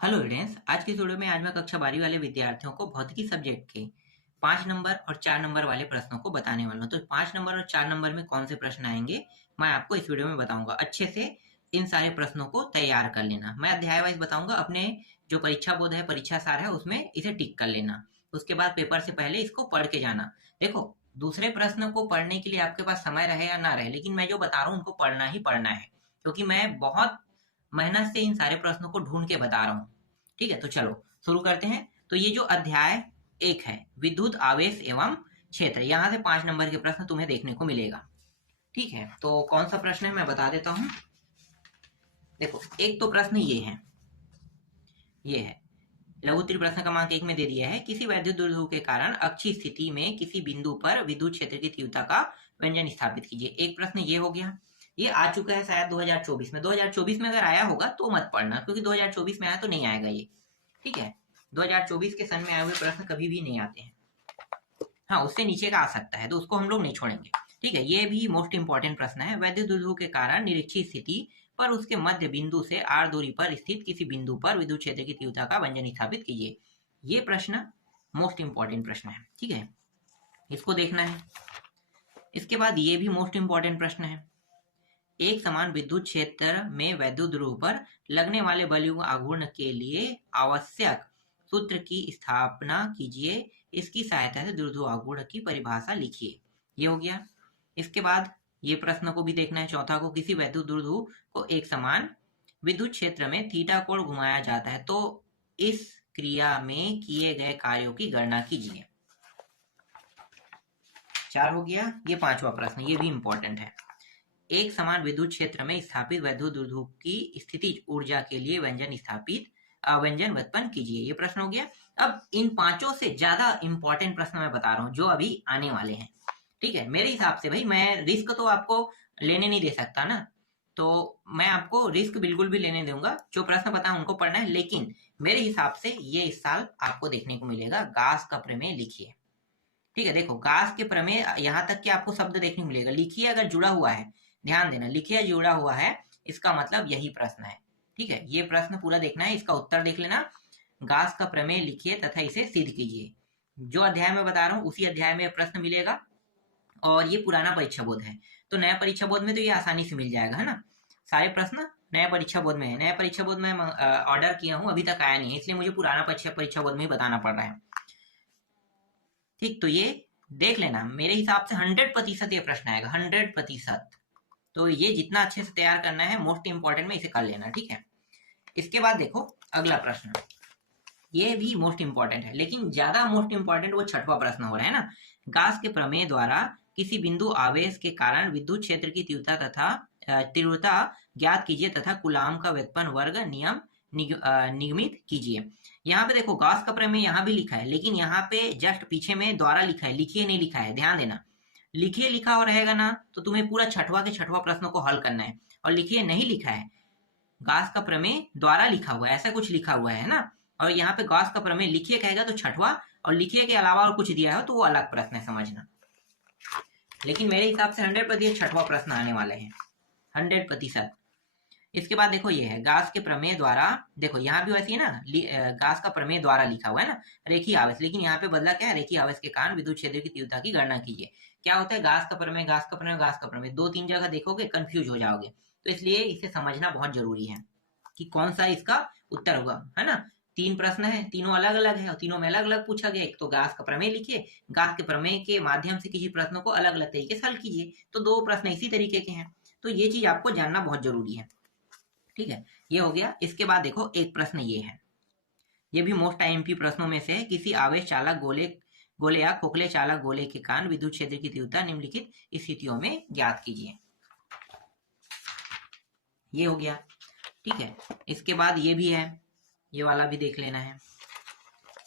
Hello students, आज के इस वीडियो में आज मैं कक्षा 12वीं वाले विद्यार्थियों को भौतिकी सब्जेक्ट के 5 नंबर और 4 नंबर वाले प्रश्नों को बताने वाला हूँ। तो 5 नंबर और 4 नंबर में कौन से प्रश्न आएंगे मैं आपको इस वीडियो में बताऊंगा। अच्छे से इन सारे प्रश्नों को तैयार कर लेना। मैं अध्याय वाइज बताऊंगा। अपने जो परीक्षा बोध है, परीक्षा सार है, उसमें इसे टिक कर लेना। उसके बाद पेपर से पहले इसको पढ़ के जाना। देखो, दूसरे प्रश्न को पढ़ने के लिए आपके पास समय रहे या ना रहे, लेकिन मैं जो बता रहा हूँ उनको पढ़ना ही पढ़ना है, क्योंकि मैं बहुत मेहनत से इन सारे प्रश्नों को ढूंढ के बता रहा हूँ। ठीक है, तो चलो शुरू करते हैं। तो ये जो अध्याय 1 है, विद्युत आवेश एवं क्षेत्र, यहाँ से 5 नंबर के प्रश्न तुम्हें देखने को मिलेगा। ठीक है, तो कौन सा प्रश्न है मैं बता देता हूँ। देखो, एक तो प्रश्न ये है लघु उत्तरीय प्रश्न क्रमांक 1 में दे दिया है, किसी वैद्युत द्विध्रुव के कारण अक्षीय स्थिति में किसी बिंदु पर विद्युत क्षेत्र की तीव्रता का व्यंजन स्थापित कीजिए। एक प्रश्न ये हो गया। ये आ चुका है शायद 2024 में। 2024 में अगर आया होगा तो मत पढ़ना, क्योंकि 2024 में आया तो नहीं आएगा ये। ठीक है, 2024 के सन में आए हुए प्रश्न कभी भी नहीं आते हैं। हाँ, उससे नीचे का आ सकता है, तो उसको हम लोग नहीं छोड़ेंगे। ठीक है, ये भी मोस्ट इंपॉर्टेंट प्रश्न है। वैद्युत द्विध्रुव के कारण निरीक्षित स्थिति पर उसके मध्य बिंदु से आर दूरी पर स्थित किसी बिंदु पर विद्युत क्षेत्र की तीव्रता का व्यंजन स्थापित कीजिए। ये प्रश्न मोस्ट इंपॉर्टेंट प्रश्न है। ठीक है, इसको देखना है। इसके बाद ये भी मोस्ट इंपॉर्टेंट प्रश्न है। एक समान विद्युत क्षेत्र में वैद्युत ध्रुव पर लगने वाले बलयुक्त आघूर्ण के लिए आवश्यक सूत्र की स्थापना कीजिए। इसकी सहायता से द्विध्रुव आघूर्ण की परिभाषा लिखिए। ये हो गया। इसके बाद ये प्रश्न को भी देखना है। चौथा को, किसी वैद्युत द्विध्रुव को एक समान विद्युत क्षेत्र में थीटा कोण घुमाया जाता है, तो इस क्रिया में किए गए कार्यों की गणना कीजिए। 4 हो गया। ये 5वां प्रश्न, ये भी इंपॉर्टेंट है। एक समान विद्युत क्षेत्र में स्थापित वैद्युत द्विध्रुव की स्थितिज ऊर्जा के लिए व्यंजन व्युत्पन्न कीजिए। ये प्रश्न हो गया। अब इन 5 से ज्यादा इंपॉर्टेंट प्रश्न मैं बता रहा हूँ जो अभी आने वाले हैं। ठीक है, मेरे हिसाब से भाई, मैं रिस्क तो आपको लेने नहीं दे सकता ना, तो मैं आपको रिस्क बिल्कुल भी लेने दूंगा। जो प्रश्न पता है उनको पढ़ना है, लेकिन मेरे हिसाब से ये इस साल आपको देखने को मिलेगा। गास का प्रमेय लिखिए। ठीक है, देखो, गास के प्रमेय यहाँ तक कि आपको शब्द देखने को मिलेगा। लिखिए अगर जुड़ा हुआ है, ध्यान देना, लिखिए जुड़ा हुआ है, इसका मतलब यही प्रश्न है। ठीक है, ये प्रश्न पूरा देखना है, इसका उत्तर देख लेना। गास का प्रमेय लिखिए तथा इसे सिद्ध कीजिए। जो अध्याय में बता रहा हूँ उसी अध्याय में प्रश्न मिलेगा, और ये पुराना परीक्षा बोध है। तो नया परीक्षा बोध में तो ये आसानी से मिल जाएगा, है ना। सारे प्रश्न नया परीक्षा बोध में है। नया परीक्षा बोध में ऑर्डर किया हूँ, अभी तक आया नहीं है, इसलिए मुझे पुराना परीक्षा बोध में ही बताना पड़ रहा है। ठीक, तो ये देख लेना। मेरे हिसाब से 100% ये प्रश्न आएगा, 100%। तो ये जितना अच्छे से तैयार करना है, मोस्ट इंपॉर्टेंट में इसे कर लेना। ठीक है, इसके बाद देखो अगला प्रश्न, ये भी मोस्ट इंपॉर्टेंट है, लेकिन ज्यादा मोस्ट इंपॉर्टेंट वो 6वां प्रश्न हो रहा है ना। गास के प्रमेय द्वारा किसी बिंदु आवेश के कारण विद्युत क्षेत्र की तीव्रता ज्ञात कीजिए तथा कूलाम का व्युत्पन्न वर्ग नियम निगमित कीजिए। यहाँ पे देखो, गास का प्रमेय यहाँ भी लिखा है, लेकिन यहाँ पे जस्ट पीछे में द्वारा लिखा है, लिखिए नहीं लिखा है। ध्यान देना, लिखिए लिखा हो रहेगा ना तो तुम्हें पूरा 6वां के 6वां प्रश्न को हल करना है, और लिखिए नहीं लिखा है, गास का प्रमेय द्वारा लिखा हुआ है, ऐसा कुछ लिखा हुआ है ना। और यहाँ पे गास का प्रमेय लिखिए कहेगा तो 6वां, और लिखिए के अलावा और कुछ दिया है तो वो अलग प्रश्न है, समझना। लेकिन मेरे हिसाब से 100% 6वां प्रश्न आने वाले हैं, 100%। इसके बाद देखो, ये है गास के प्रमेय द्वारा। देखो यहाँ भी वैसे ही ना, गास का प्रमेय द्वारा लिखा हुआ है ना, रेखीय आवेश, लेकिन यहाँ पे बदला क्या है, रेखीय आवेश के कारण विद्युत क्षेत्र की तीव्रता की गणना कीजिए। क्या होता है, गास का प्रमेय, गास का प्रमेय, गास का प्रमेय, 2-3 जगह देखोगे कंफ्यूज हो जाओगे। तो इसलिए इसे समझना बहुत जरूरी है कि कौन सा इसका उत्तर होगा, है ना। 3 प्रश्न है, तीनों अलग अलग है, और तीनों में अलग अलग पूछा गया। एक तो गास का प्रमेय लिखिए, गास के प्रमेय के माध्यम से किसी प्रश्न को अलग अलग तरीके से हल कीजिए। तो 2 प्रश्न इसी तरीके के हैं, तो ये चीज आपको जानना बहुत जरूरी है। ठीक है, ये हो गया। इसके बाद देखो, एक प्रश्न ये है, ये भी मोस्ट आईएमपी प्रश्नों में से है। किसी आवेश चालक गोले या खोखले चालक गोले के कारण विद्युत क्षेत्र की तीव्रता निम्नलिखित स्थितियों में ज्ञात कीजिए। ये हो गया। ठीक है, इसके बाद ये भी है, ये वाला भी देख लेना है।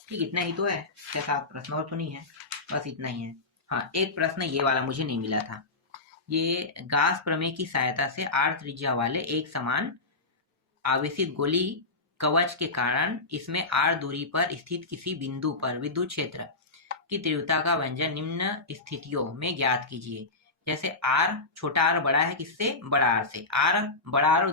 ठीक, इतना ही तो है, 6-7 प्रश्न और तो नहीं है, बस इतना ही है। हाँ, एक प्रश्न ये वाला मुझे नहीं मिला था। ये गास प्रमेय की सहायता से आर त्रिज्या वाले एक समान आवेशित गोली कवच के कारण इसमें आर दूरी पर स्थित किसी बिंदु पर विद्युत क्षेत्र की तीव्रता का व्यंजन निम्न स्थितियों में ज्ञात कीजिए। जैसे आर, छोटा आर बड़ा है किससे, बड़ा आर से। आर बड़ा आर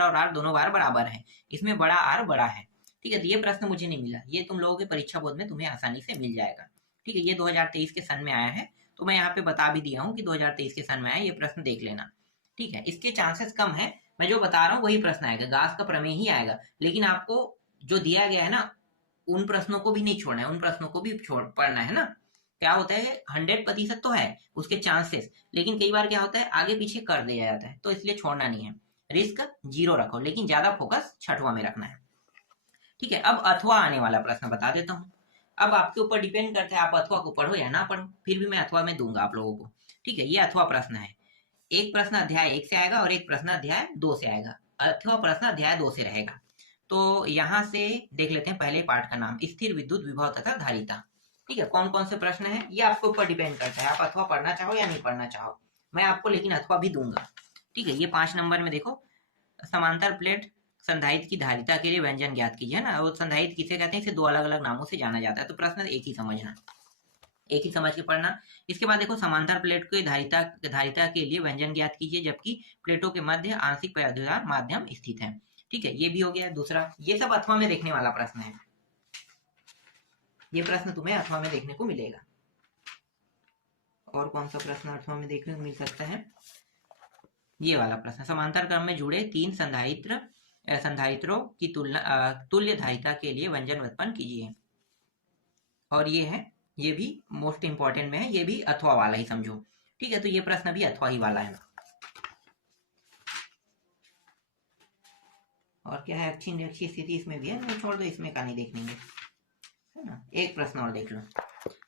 और आर दोनों बार बराबर है, इसमें बड़ा आर बड़ा है। ठीक है, तो ये प्रश्न मुझे नहीं मिला, ये तुम लोगों के परीक्षा बोर्ड में तुम्हें आसानी से मिल जाएगा। ठीक है, ये 2023 के सन में आया है, तो मैं यहाँ पे बता भी दिया हूँ कि 2023 के सन में आया, ये प्रश्न देख लेना। ठीक है, इसके चांसेस कम है, मैं जो बता रहा हूँ वही प्रश्न आएगा, गास का प्रमेय ही आएगा, लेकिन आपको जो दिया गया है ना उन प्रश्नों को भी नहीं छोड़ना है, उन प्रश्नों को भी छोड़ पढ़ना है ना। क्या होता है 100% तो है उसके चांसेस, लेकिन कई बार क्या होता है आगे पीछे कर दिया जाता है, तो इसलिए छोड़ना नहीं है। रिस्क 0 रखो, लेकिन ज्यादा फोकस छठवां में रखना है। ठीक है, अब अथवा आने वाला प्रश्न बता देता हूँ। अब आपके ऊपर डिपेंड करता है आप अथवा को पढ़ो या ना पढ़ो, फिर भी मैं अथवा में दूंगा आप लोगों को। ठीक है, ये अथवा प्रश्न है, एक प्रश्न अध्याय 1 से आएगा और एक प्रश्न अध्याय 2 से आएगा, अथवा प्रश्न अध्याय 2 से रहेगा। तो यहाँ से देख लेते हैं पहले पार्ट का नाम, स्थिर विद्युत विभव तथा धारिता। ठीक है, कौन कौन से प्रश्न है ये आपके ऊपर डिपेंड करता है, आप अथवा पढ़ना चाहो या नहीं पढ़ना चाहो, मैं आपको लेकिन अथवा भी दूंगा। ठीक है, ये 5 नंबर में देखो, समांतर प्लेट संधारित्र की धारिता के लिए व्यंजन ज्ञात कीजिए ना, वो संधारित्र किसे कहते हैं, इसे 2 अलग अलग नामों से जाना जाता है, तो प्रश्न एक ही समझना, एक ही समझ के पढ़ना। इसके बाद देखो समांतर प्लेट के धारिता के लिए व्यंजन ज्ञात कीजिए जबकि प्लेटों के मध्य आंशिक पैदुदार माध्यम स्थित है। ठीक है, ये भी हो गया दूसरा, ये सब अथवा में देखने वाला प्रश्न है, ये प्रश्न तुम्हें अथवा में देखने को मिलेगा। और कौन सा प्रश्न अथवा में देखने को मिल सकता है, ये वाला प्रश्न, समांतर क्रम में जुड़े 3 संधारित्रों की तुल्य धारिता के लिए व्यंजन व्युत्पन्न कीजिए। और ये है, ये भी मोस्ट इंपॉर्टेंट में है, ये भी अथवा वाला ही समझो। ठीक है, तो ये प्रश्न भी अथवा ही वाला है। और क्या है, अच्छी निरक्षी स्थिति इसमें भी है, नहीं छोड़ दो, इसमें का नहीं देख लेंगे, है ना। एक प्रश्न और देख लो,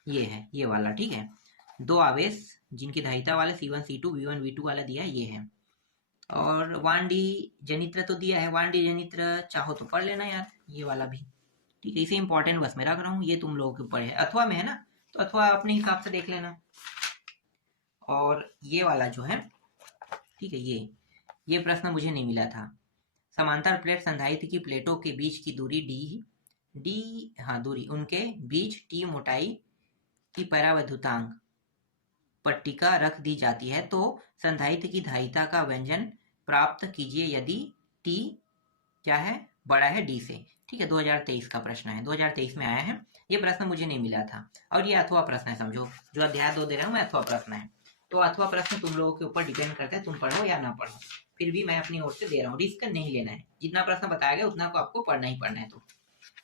ये है ये वाला। ठीक है, 2 आवेश जिनकी धारिता वाले C1 C2 V1 V2 वाला दिया है, ये है। और 1D जनित्र तो दिया है, 1D जनित्र चाहो तो पढ़ लेना यार, ये वाला भी। ठीक है, इसे इंपॉर्टेंट बस मैं रख रहा हूँ, ये तुम लोगों के ऊपर है, अथवा में है ना, तो अथवा अपने हिसाब से देख लेना। और ये वाला जो है, ठीक है, ये प्रश्न मुझे नहीं मिला था, समांतर प्लेट संधारित्र की प्लेटों के बीच की दूरी दूरी उनके बीच टी मोटाई की परावैद्युतांक पट्टिका रख दी जाती है, तो संधारित्र की धारिता का व्यंजन प्राप्त कीजिए यदि टी क्या है, बड़ा है डी से। ठीक है, 2023 का प्रश्न है, 2023 में आया है, ये प्रश्न मुझे नहीं मिला था। और ये अथवा प्रश्न है, समझो जो अध्याय 2 दे रहा हूँ मैं अथवा प्रश्न है, तो अथवा प्रश्न तुम लोगों के ऊपर डिपेंड करता है, तुम पढ़ो या ना पढ़ो, फिर भी मैं अपनी ओर से दे रहा हूँ, रिस्क नहीं लेना है, जितना प्रश्न बताया गया उतना को आपको पढ़ना ही पढ़ना है। तो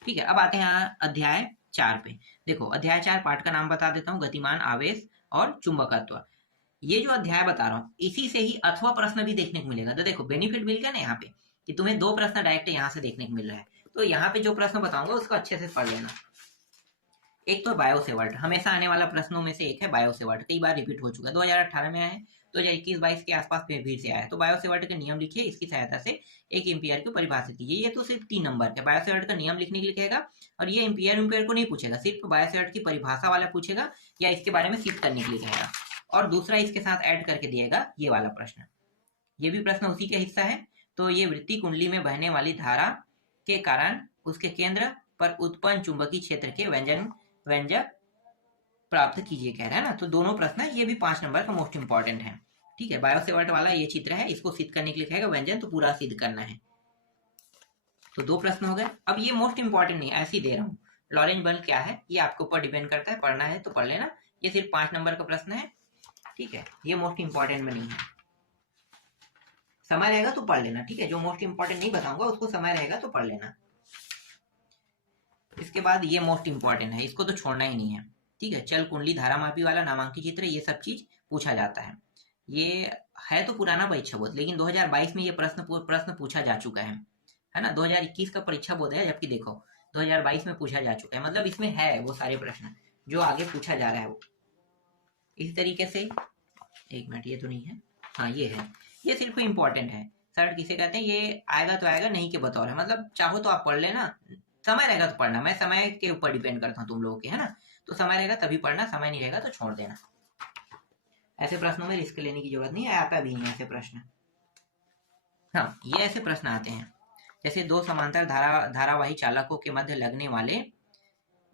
ठीक है, अब आते हैं अध्याय 4 पे। देखो अध्याय 4 पाठ का नाम बता देता हूँ, गतिमान आवेश और चुंबकत्व। ये जो अध्याय बता रहा हूँ इसी से ही अथवा प्रश्न भी देखने को मिलेगा। तो देखो बेनिफिट मिल गया ना यहाँ पे कि तुम्हें 2 प्रश्न डायरेक्ट यहाँ से देखने को मिल रहा है, तो यहाँ पे जो प्रश्न बताऊंगा उसको अच्छे से पढ़ लेना। एक तो बायोसेवर्ट, हमेशा आने वाला प्रश्नों में से एक है बायोसेवर्ट, कई बार रिपीट हो चुका है, 2018 में आया है, 2021-22 के आसपास फिर से आया है। तो बायोसेवर्ट के नियम लिखिए, इसकी सहायता से एक एम्पियर को परिभाषित कीजिए। ये तो सिर्फ 3 नंबर का बायोसेवर्ट का नियम लिखने के लिए कहेगा, और ये एम्पियर को नहीं पूछेगा, सिर्फ बायोसेवर्ट की परिभाषा वाला पूछेगा या इसके बारे में सिद्ध करने के लिए कहेगा। और दूसरा इसके साथ ऐड करके दिएगा ये वाला प्रश्न, ये भी प्रश्न उसी का हिस्सा है। तो ये वृत्ति कुंडली में बहने वाली धारा के कारण उसके केंद्र पर उत्पन्न चुंबकीय क्षेत्र के व्यंजक प्राप्त कीजिए कह रहा है ना। तो दोनों प्रश्न है, ये भी 5 नंबर का मोस्ट इंपॉर्टेंट है। ठीक है, बायोसेवर्ट वाला ये चित्र है, इसको सिद्ध करने के लिए कहेगा व्यंजन, तो पूरा सिद्ध करना है। तो 2 प्रश्न हो गए। अब ये मोस्ट इंपॉर्टेंट नहीं, ऐसे ही दे रहा हूँ, लॉरेंज बल क्या है ये आपके ऊपर डिपेंड करता है, पढ़ना है तो पढ़ लेना, ये सिर्फ 5 नंबर का प्रश्न है। ठीक है, ये मोस्ट इंपॉर्टेंट में नहीं है, समय रहेगा तो पढ़ लेना। ठीक है, जो मोस्ट इंपॉर्टेंट नहीं बताऊंगा उसको समय रहेगा तो पढ़ लेना। इसके बाद ये मोस्ट इंपॉर्टेंट है, इसको तो छोड़ना ही नहीं है। ठीक है, चल कुंडली धारा मापी वाला नामांकित चित्र, ये सब चीज पूछा जाता है। ये है तो पुराना परीक्षा बोध, लेकिन 2022 में ये प्रश्न पूछा जा चुका है ना। 2021 का परीक्षा बोध है, जबकि देखो 2022 में पूछा जा चुका है, मतलब इसमें है वो सारे प्रश्न जो आगे पूछा जा रहा है वो इस तरीके से। एक मिनट, ये तो नहीं है, हाँ ये है, ये सिर्फ इंपॉर्टेंट है। सर्ट किसे कहते हैं, ये आएगा तो आएगा, नहीं के बतौर है, मतलब चाहो तो आप पढ़ लेना, समय रहेगा तो पढ़ना, मैं समय के ऊपर डिपेंड करता हूँ तुम लोगों के, है ना। तो समय रहेगा तभी पढ़ना, समय नहीं रहेगा तो छोड़ देना। ऐसे प्रश्नों में रिस्क लेने की जरूरत नहीं है, आता भी नहीं ऐसे प्रश्न। हाँ, ये ऐसे प्रश्न आते हैं जैसे 2 समांतर धारावाही चालकों के मध्य लगने वाले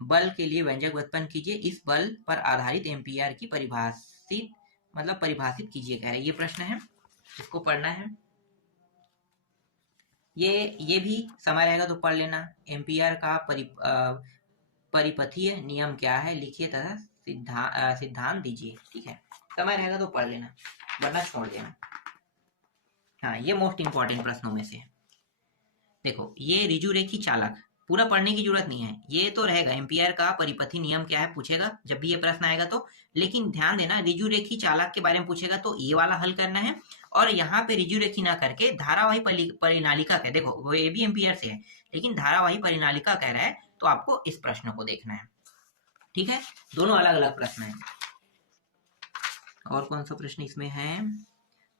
बल के लिए व्यंजक व्युत्पन्न कीजिए, इस बल पर आधारित एम्पियर की परिभाषित कीजिए कह रहे हैं, ये प्रश्न है, इसको पढ़ना है। ये भी समय रहेगा तो पढ़ लेना। एम्पियर का परिपथीय नियम क्या है लिखिए तथा सिद्धांत दीजिए। ठीक है, समय रहेगा तो पढ़ लेना, वरना छोड़ देना। हाँ, ये मोस्ट इंपॉर्टेंट प्रश्नों में से है। देखो, ये ऋजुरेखी चालक पूरा पढ़ने की जरूरत नहीं है, ये तो रहेगा एम्पियर का परिपथी नियम क्या है पूछेगा जब भी ये प्रश्न आएगा तो। लेकिन ध्यान देना, ऋजुरेखी चालक के बारे में पूछेगा तो ये वाला हल करना है, और यहाँ पे ऋजुरेखी ना करके धारावाही परिनालिका कह, देखो वो ये भी एम्पियर से है लेकिन धारावाही परिनालिका कह रहा है, तो आपको इस प्रश्न को देखना है। ठीक है, दोनों अलग अलग प्रश्न है। और कौन सा प्रश्न इसमें है?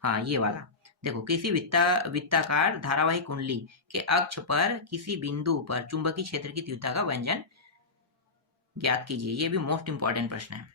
हाँ, ये वाला देखो, किसी वृत्ताकार धारावाही कुंडली के अक्ष पर किसी बिंदु पर चुंबकीय क्षेत्र की तीव्रता का व्यंजन ज्ञात कीजिए। ये भी मोस्ट इंपॉर्टेंट प्रश्न है,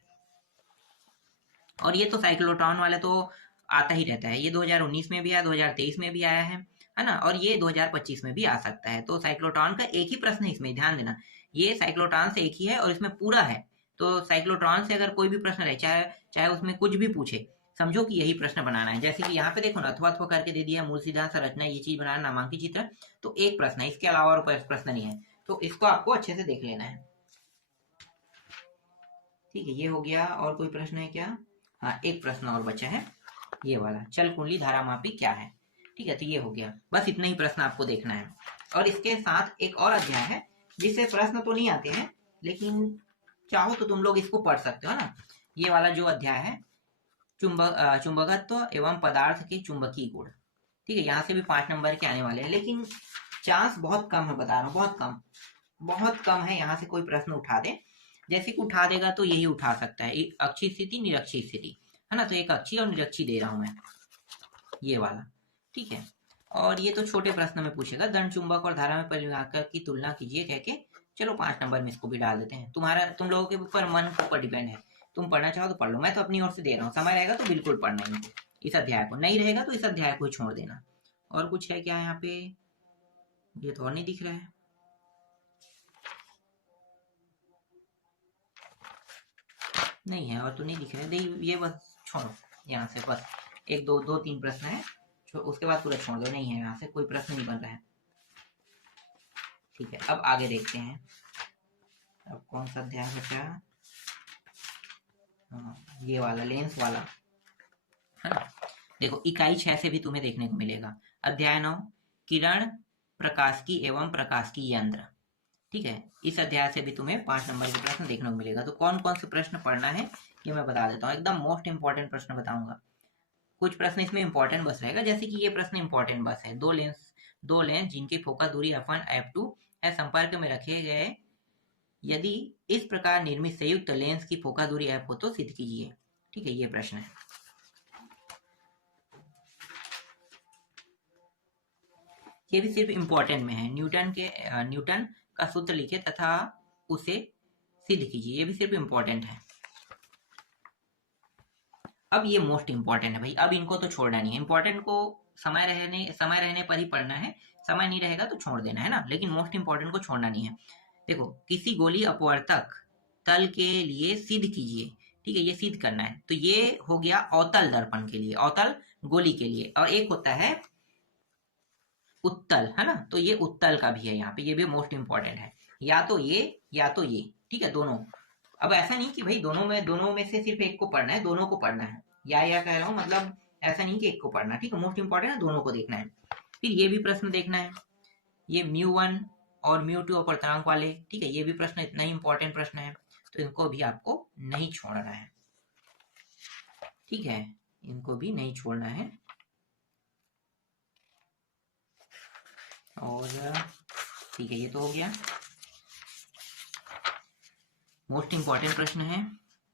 और ये तो साइक्लोट्रॉन वाले तो आता ही रहता है। ये 2019 में भी आया, 2023 में भी आया है ना, और ये 2025 में भी आ सकता है। तो साइक्लोट्रॉन का एक ही प्रश्न है इसमें, ध्यान देना, ये साइक्लोट्रॉन से एक ही है और इसमें पूरा है। तो साइक्लोट्रॉन से अगर कोई भी प्रश्न रहे, चाहे उसमें कुछ भी पूछे, समझो कि यही प्रश्न बनाना है। जैसे कि यहाँ पे देखो ना, अथवा अथवा करके दे दिया, मूल सिद्धांत संरचना, ये चीज बनाना, नामांकित चित्र, तो एक प्रश्न है, इसके अलावा और कोई प्रश्न नहीं है। तो इसको आपको अच्छे से देख लेना है। ठीक है, ये हो गया। और कोई प्रश्न है क्या? हाँ, एक प्रश्न और बचा है, ये वाला, चल कुंडली धारामापी क्या है। ठीक है, तो ये हो गया, बस इतना ही प्रश्न आपको देखना है। और इसके साथ एक और अध्याय है जिससे प्रश्न तो नहीं आते हैं, लेकिन चाहो तो तुम लोग इसको पढ़ सकते हो ना। ये वाला जो अध्याय है, चुंबकत्व एवं पदार्थ के चुंबकीय गुण। ठीक है, यहाँ से भी 5 नंबर के आने वाले हैं, लेकिन चांस बहुत कम है, बता रहा हूँ, बहुत कम है यहाँ से कोई प्रश्न उठा दे। जैसे कि उठा देगा तो यही उठा सकता है, एक अक्षीय स्थिति निरक्षीय स्थिति, है ना, तो एक अक्षीय और निरक्षीय दे रहा हूं मैं, ये वाला। ठीक है, और ये तो छोटे प्रश्न में पूछेगा, दंड चुंबक और धारा में परिमाकर की तुलना कीजिए कह के। चलो 5 नंबर में इसको भी डाल देते हैं, तुम लोगों के ऊपर मन के ऊपर डिपेंड है, तुम पढ़ना चाहो तो पढ़ लो, मैं तो अपनी ओर से दे रहा हूँ। समय रहेगा तो बिल्कुल पढ़ना इनको, इस अध्याय को, नहीं रहेगा तो इस अध्याय को छोड़ देना। और कुछ है क्या यहाँ पे? ये तो और नहीं दिख रहा है, नहीं है, और तो नहीं दिख रहा है, ये बस छोड़ो यहाँ से, बस एक दो तीन प्रश्न है, उसके बाद पूरा छोड़ दो, नहीं है यहाँ से कोई प्रश्न नहीं बन रहा है। ठीक है, अब आगे देखते हैं, अब कौन सा अध्याय बचा? ये वाला, लेंस वाला, है ना। देखो, इकाई 6 से भी तुम्हें देखने को मिलेगा, अध्याय 9, किरण प्रकाश की एवं प्रकाश की यंत्र। ठीक है, इस अध्याय से भी तुम्हें 5 नंबर के प्रश्न देखने को मिलेगा। तो कौन कौन से प्रश्न पढ़ना है ये मैं बता देता हूँ, एकदम मोस्ट इंपॉर्टेंट प्रश्न बताऊंगा। कुछ प्रश्न इसमें इंपॉर्टेंट बस रहेगा, जैसे कि ये प्रश्न इंपॉर्टेंट बस है, दो लेंस जिनकी फोकस दूरी f1 f2 है संपर्क में रखे गए, यदि इस प्रकार निर्मित संयुक्त लेंस की फोकस दूरी f हो तो सिद्ध कीजिए। ठीक है, ये प्रश्न है। ये भी सिर्फ इंपॉर्टेंट में है, न्यूटन का सूत्र लिखे तथा उसे सिद्ध कीजिए, ये भी सिर्फ इंपॉर्टेंट है। अब ये मोस्ट इंपॉर्टेंट है भाई, अब इनको तो छोड़ना नहीं है, इंपॉर्टेंट को समय रहने पर ही पढ़ना है, समय नहीं रहेगा तो छोड़ देना है ना, लेकिन मोस्ट इंपॉर्टेंट को छोड़ना नहीं है। देखो, किसी गोली अपवर्तक तल के लिए सिद्ध कीजिए। ठीक है, ये सिद्ध करना है, तो ये हो गया अवतल दर्पण के लिए, अवतल गोली के लिए, और एक होता है उत्तल, है ना, तो ये उत्तल का भी है यहाँ पे, ये भी मोस्ट इंपॉर्टेंट है, या तो ये या तो ये। ठीक है, दोनों। अब ऐसा नहीं कि भाई दोनों में से सिर्फ एक को पढ़ना है, दोनों को पढ़ना है, या कह रहा हूँ, मतलब ऐसा नहीं कि एक को पढ़ना। ठीक है, मोस्ट इंपॉर्टेंट है, दोनों को देखना है। फिर ये भी प्रश्न देखना है, ये μ1 और μ2 अपर्तनांक वाले। ठीक है, ये भी प्रश्न इतना ही इंपॉर्टेंट प्रश्न है, तो इनको भी आपको नहीं छोड़ना है। ठीक है, इनको भी नहीं छोड़ना है। और ठीक है, ये तो हो गया, मोस्ट इंपॉर्टेंट प्रश्न है।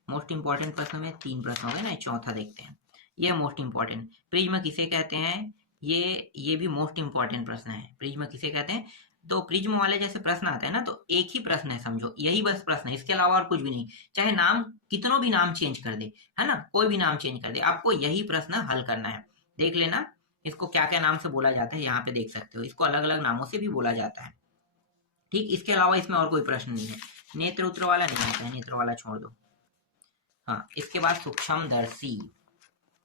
मोस्ट इंपॉर्टेंट प्रश्न में 3 प्रश्न हो गए ना, चौथा देखते हैं, ये मोस्ट इंपॉर्टेंट, प्रिज्म किसे कहते हैं? ये भी मोस्ट इंपॉर्टेंट प्रश्न है, प्रिज्म किसे कहते हैं? तो प्रिज्म वाले जैसे प्रश्न आते हैं ना, तो एक ही प्रश्न है, समझो यही बस प्रश्न है, इसके अलावा और कुछ भी नहीं, चाहे नाम कितनों भी नाम चेंज कर दे, है ना, कोई भी नाम चेंज कर दे, आपको यही प्रश्न हल करना है। देख लेना इसको क्या क्या नाम से बोला जाता है, यहाँ पे देख सकते हो, इसको अलग अलग नामों से भी बोला जाता है। ठीक, इसके अलावा इसमें और कोई प्रश्न नहीं है। नेत्र उत्तर वाला नहीं आता है, नेत्र वाला छोड़ दो। हाँ, इसके बाद सूक्ष्मदर्शी,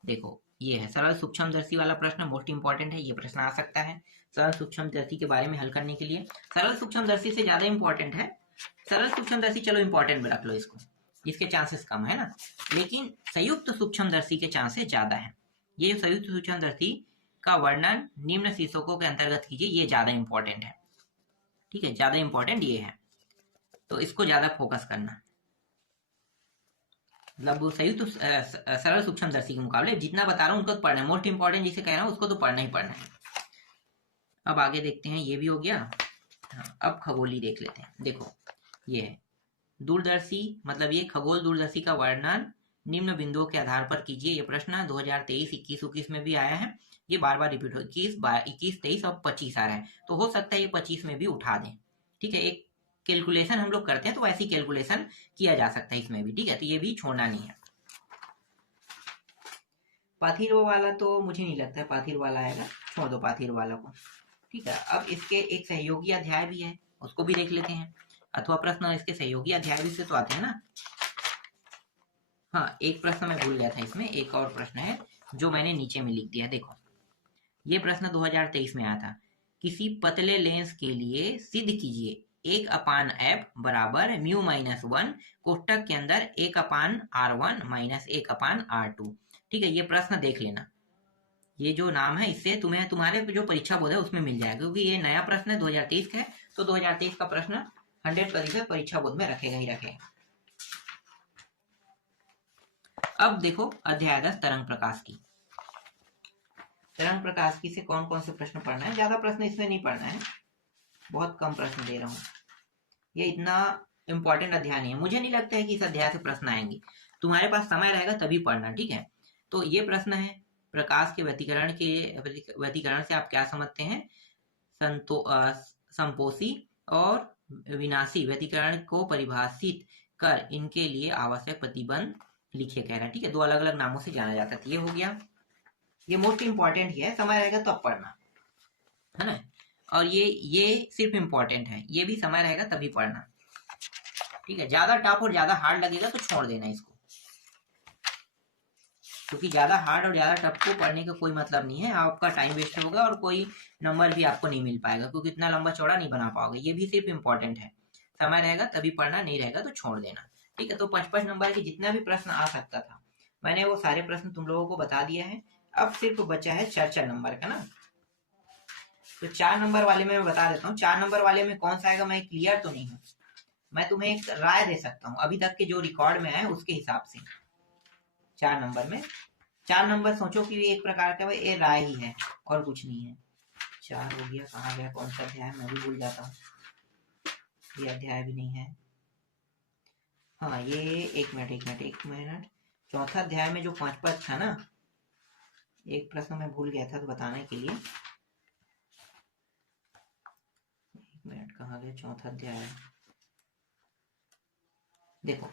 देखो ये है सरल सूक्ष्मदर्शी वाला प्रश्न, मोस्ट इंपॉर्टेंट है, ये प्रश्न आ सकता है सरल सूक्ष्मदर्शी के बारे में हल करने के लिए। सरल सूक्ष्मदर्शी से ज्यादा इंपॉर्टेंट है सरल सूक्ष्मदर्शी, चलो इंपॉर्टेंट में रख लो इसको, इसके चांसेस कम है ना, लेकिन संयुक्त सूक्ष्मदर्शी के चांसेस ज्यादा है। ये संयुक्त सूक्ष्मदर्शी का वर्णन निम्न शीर्षकों के अंतर्गत कीजिए, ये ज्यादा इंपॉर्टेंट है, ठीक है, ज्यादा इंपॉर्टेंट ये है, तो इसको ज्यादा फोकस करना। मतलब संयुक्त सरल सूक्ष्मदर्शी के मुकाबले जितना बता रहा हूँ उनको तो पढ़ना है, मोस्ट इंपॉर्टेंट जिसे कह रहा हूँ उसको तो पढ़ना ही पढ़ना है। अब आगे देखते हैं, ये भी हो गया। हाँ, अब खगोली देख लेते हैं। देखो ये है दूरदर्शी, मतलब ये खगोल दूरदर्शी का वर्णन निम्न बिंदुओं के आधार पर कीजिए। ये प्रश्न 2023, 21, 21 में भी आया है, ये बार बार रिपीट हो, 21, 23 और 25 आ रहा है, तो हो सकता है ये 25 में भी उठा दें, ठीक है। एक कैलकुलेशन हम लोग करते हैं तो वैसी कैलकुलेशन किया जा सकता है इसमें भी, ठीक है, तो ये भी छोड़ना नहीं है। पाथिरो वाला तो मुझे नहीं लगता है पाथिर वाला आएगा, छोड़ दो पाथिर वाला को, ठीक है। अब इसके एक सहयोगी अध्याय भी है, उसको भी देख लेते हैं, अथवा प्रश्न इसके सहयोगी अध्याय भी से तो आते हैं ना। हाँ, एक प्रश्न मैं भूल गया था इसमें, एक और प्रश्न है जो मैंने नीचे में लिख दिया। देखो ये प्रश्न 2023 में आया था, किसी पतले लेंस के लिए सिद्ध कीजिए 1/f बराबर μ-1 कोष्टक के अंदर 1/r1 - 1/r2, ठीक है। ये प्रश्न देख लेना, ये जो नाम है इससे तुम्हें तुम्हारे जो परीक्षा बोर्ड है उसमें मिल जाएगा, क्योंकि ये नया प्रश्न है 2023 का है, तो 2023 का प्रश्न 100% परीक्षा बोर्ड में रखेगा ही रखेगा। अब देखो अध्याय 10 तरंग प्रकाश की। तरंग प्रकाश की से कौन कौन से प्रश्न पढ़ना है, ज्यादा प्रश्न इसमें नहीं पढ़ना है, बहुत कम प्रश्न दे रहा हूँ, ये इतना इंपॉर्टेंट अध्याय नहीं है, मुझे नहीं लगता है कि इस अध्याय से प्रश्न आएंगे, तुम्हारे पास समय रहेगा तभी पढ़ना, ठीक है। तो ये प्रश्न है प्रकाश के व्यतिकरण से आप क्या समझते हैं, संपोषी और विनाशी व्यतिकरण को परिभाषित कर इनके लिए आवश्यक प्रतिबंध लिखिए कह रहा है, ठीक है। दो अलग अलग नामों से जाना जाता है, ये हो गया, ये मोस्ट इंपॉर्टेंट ही है, समय रहेगा तो अब पढ़ना है ना। और ये सिर्फ इंपॉर्टेंट है, ये भी समय रहेगा तभी पढ़ना, ठीक है। ज्यादा टफ और ज्यादा हार्ड लगेगा तो छोड़ देना इसको, क्योंकि ज्यादा हार्ड और ज्यादा टफ को पढ़ने का कोई मतलब नहीं है, आपका टाइम वेस्ट होगा और कोई नंबर भी आपको नहीं मिल पाएगा, क्योंकि इतना लंबा चौड़ा नहीं बना पाओगे। ये भी सिर्फ इंपॉर्टेंट है, समय रहेगा तभी पढ़ना, नहीं रहेगा तो छोड़ देना, ठीक है। तो 55 नंबर के जितना भी प्रश्न आ सकता था मैंने वो सारे प्रश्न तुम लोगों को बता दिया है। अब सिर्फ बचा है 4 नंबर का ना, तो 4 नंबर वाले में मैं बता देता हूँ, 4 नंबर वाले में कौन सा आएगा मैं क्लियर तो नहीं हूँ, मैं तुम्हें एक राय दे सकता हूँ अभी तक के जो रिकॉर्ड में है उसके हिसाब से। 4 नंबर में 4 नंबर सोचो कि एक प्रकार का ये राय ही है और कुछ नहीं है। 4 हो गया, कहाँ गया, कौन सा अध्याय, मैं भी भूल जाता हूँ, ये अध्याय भी नहीं है। हाँ ये एक मिनट, चौथा अध्याय में जो 5 पद था ना, एक प्रश्न मैं भूल गया था तो बताने के लिए, एक मिनट, कहाँ गया चौथा अध्याय। देखो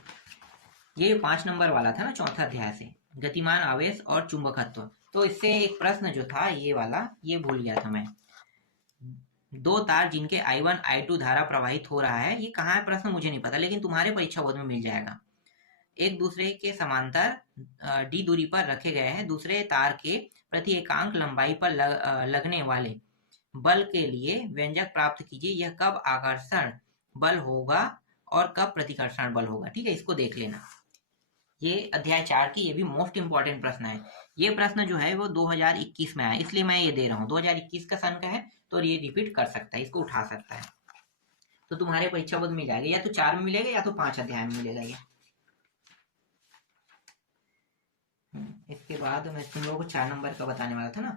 ये 5 नंबर वाला था ना चौथा अध्याय से, गतिमान आवेश और चुंबकत्व, तो इससे एक प्रश्न जो था ये वाला, ये भूल गया था मैं। 2 तार जिनके I1 I2 धारा प्रवाहित हो रहा है, ये कहाँ है प्रश्न मुझे नहीं पता, लेकिन तुम्हारे परीक्षा बोर्ड में मिल जाएगा। एक दूसरे के समांतर d दूरी पर रखे गए हैं, दूसरे तार के प्रति एकांक लंबाई पर लगने वाले बल के लिए व्यंजक प्राप्त कीजिए, यह कब आकर्षण बल होगा और कब प्रतिकर्षण बल होगा, ठीक है। इसको देख लेना, ये अध्याय 4 की, ये भी मोस्ट इंपॉर्टेंट प्रश्न है। ये प्रश्न जो है वो 2021 में आया, इसलिए मैं ये दे रहा हूँ, 2021 का सन का है तो ये रिपीट कर सकता है, इसको उठा सकता है, तो तुम्हारे परीक्षा बोर्ड मिल जाएगा, या तो 4 में मिलेगा या तो 5 अध्याय में मिलेगा ये। इसके बाद मैं तुम लोगों को 4 नंबर का बताने वाला था ना।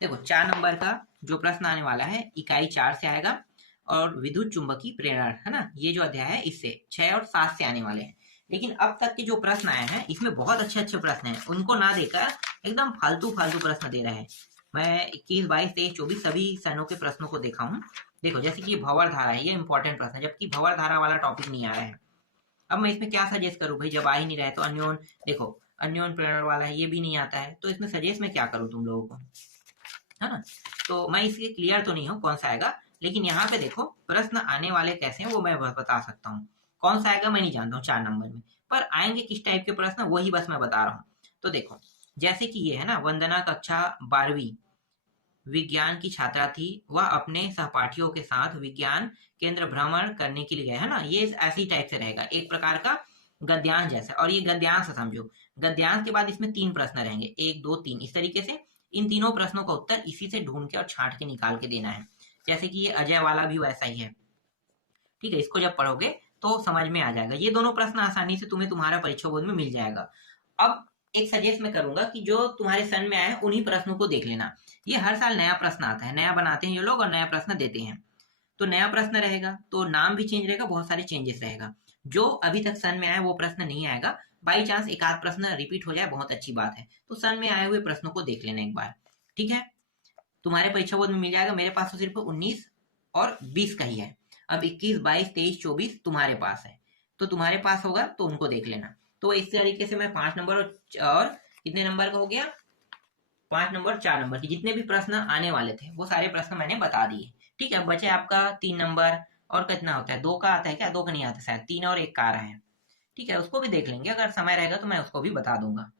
देखो 4 नंबर का जो प्रश्न आने वाला है इकाई 4 से आएगा, और विद्युत चुंबकीय प्रेरण है ना, ये जो अध्याय है इससे 6 और 7 से आने वाले हैं। लेकिन अब तक के जो प्रश्न आए हैं इसमें बहुत अच्छे अच्छे प्रश्न हैं, उनको ना देकर एकदम फालतू प्रश्न दे रहे हैं। मैं 21, 22, 23, 24 सभी सनों के प्रश्नों को देखा हूँ। देखो जैसे कि भंवर धारा है, ये इंपॉर्टेंट प्रश्न है, जबकि भंवर धारा वाला टॉपिक नहीं आ रहा है। अब मैं इसमें क्या सजेस्ट करूँ भाई, जब आ ही नहीं रहा है तो अन्योन, देखो अन्योन प्रेरण वाला है, ये भी नहीं आता है, तो इसमें सजेस्ट में क्या करूँ तुम लोगों को, है ना। तो मैं इसके क्लियर तो नहीं हूँ कौन सा आएगा, लेकिन यहाँ पे देखो प्रश्न आने वाले कैसे हैं वो मैं बता सकता हूँ, कौन सा आएगा मैं नहीं जानता हूँ 4 नंबर में, पर आएंगे किस टाइप के प्रश्न वही बस मैं बता रहा हूँ। तो देखो जैसे कि ये है ना, वंदना कक्षा 12वीं विज्ञान की छात्रा थी, वह अपने सहपाठियों के साथ विज्ञान केंद्र भ्रमण करने के लिए गए, है ना, ये ऐसी टाइप से रहेगा, एक प्रकार का गद्यांश जैसा। और ये गद्यांश समझो, गद्यांश के बाद इसमें 3 प्रश्न रहेंगे, 1 2 3, इस तरीके से इन तीनों प्रश्नों का उत्तर इसी से ढूंढ के और छांट के निकाल के देना है। जैसे कि ये अजय वाला भी वैसा ही है, ठीक है। इसको जब पढ़ोगे तो समझ में आ जाएगा। ये दोनों प्रश्न आसानी से तुम्हें तुम्हारा परीक्षा बोर्ड में मिल जाएगा। अब एक सजेस्ट मैं करूंगा कि जो तुम्हारे सन में आए उन्हीं प्रश्नों को देख लेना। ये हर साल नया प्रश्न आता है, नया बनाते हैं ये लोग और नया प्रश्न देते हैं। तो नया प्रश्न रहेगा तो नाम भी चेंज रहेगा, बहुत सारे चेंजेस रहेगा। जो अभी तक सन में आया वो प्रश्न नहीं आएगा। बाई चांस एक आध प्रश्न रिपीट हो जाए, बहुत अच्छी बात है। तो सन में आए हुए प्रश्नों को देख लेना एक बार, ठीक है। तुम्हारे परीक्षा बोर्ड में मिल जाएगा। मेरे पास तो सिर्फ 19 और 20 का ही है। अब 21, 22, 23, 24 तुम्हारे पास है, तो तुम्हारे पास होगा तो उनको देख लेना। तो इस तरीके से मैं 5 नंबर और कितने नंबर का हो गया, 5 नंबर 4 नंबर के जितने भी प्रश्न आने वाले थे वो सारे प्रश्न मैंने बता दिए, ठीक है। बचे आपका 3 नंबर और कितना होता है, 2 का आता है क्या, 2 का नहीं आता शायद, 3 और 1 का आ रहा है, ठीक है। उसको भी देख लेंगे, अगर समय रहेगा तो मैं उसको भी बता दूंगा।